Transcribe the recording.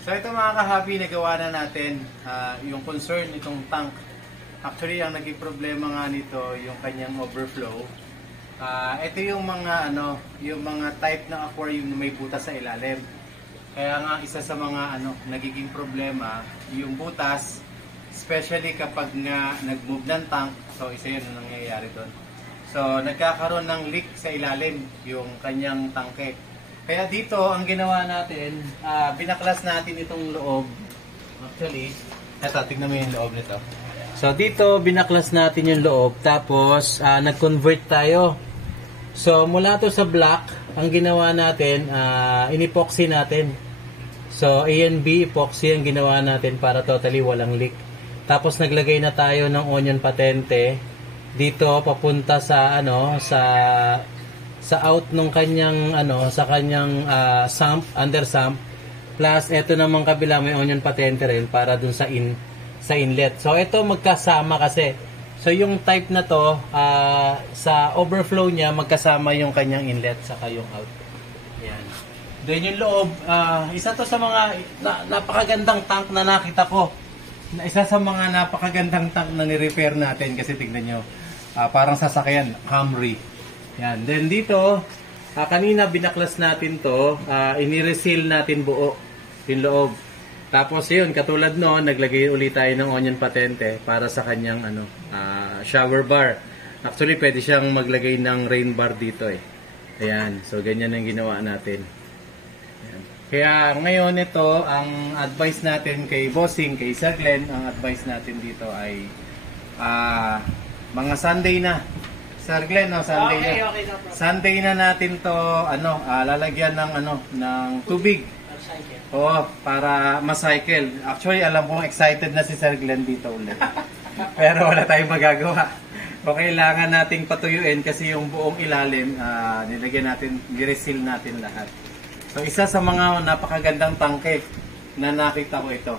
So ito mga kahabi, nagawa na natin yung concern nitong tank. Actually, ang naging problema nga nito, yung kanyang overflow. Ito yung mga yung mga type ng aquarium na may butas sa ilalim. Kaya nga isa sa mga nagiging problema, yung butas, especially kapag nga nag-move ng tank. So isa yun ang nangyayari doon. So nagkakaroon ng leak sa ilalim yung kanyang tangke. Kaya dito, ang ginawa natin, binaklas natin itong loob. Actually, eto, tignan mo yung loob nito. So dito, binaklas natin yung loob, tapos nag-convert tayo. So mula to sa black, ang ginawa natin, in-epoxy natin. So A and B epoxy ang ginawa natin para totally walang leak. Tapos naglagay na tayo ng onion patente dito papunta sa sa out nung kanyang sa kanyang sump, under sump. Plus ito namang kabila may onion patente rin para dun sa inlet. So ito magkasama kasi. So yung type na to sa overflow niya magkasama yung kanyang inlet saka yung out. Yan. Then yung loob, isa to sa mga napakagandang tank na nakita ko. Isa sa mga napakagandang tank na ni-repair natin kasi tignan nyo, parang sasakyan, Camry. Yan. Then dito, kanina binaklas natin to, inireseal natin buo yung loob. Tapos yun, katulad no, naglagay ulit tayo ng onion patente para sa kanyang shower bar. Actually, pwede siyang maglagay ng rain bar dito eh. Ayan, so ganyan ang ginawa natin. Ayan. Kaya ngayon ito, ang advice natin kay Bossing, kay Sir Glenn, ang advice natin dito ay mga Sunday na. Sir Glenn, Sunday na. Okay, no problem. Sunday na natin to lalagyan ng tubig. Oo, para ma-cycle. Actually, alam kong excited na si Sir Glenn dito ulit. Pero wala tayong magagawa. O kailangan nating patuyuin kasi yung buong ilalim, nilagyan natin, nireseal natin lahat. So, isa sa mga napakagandang tangke na nakita ko ito.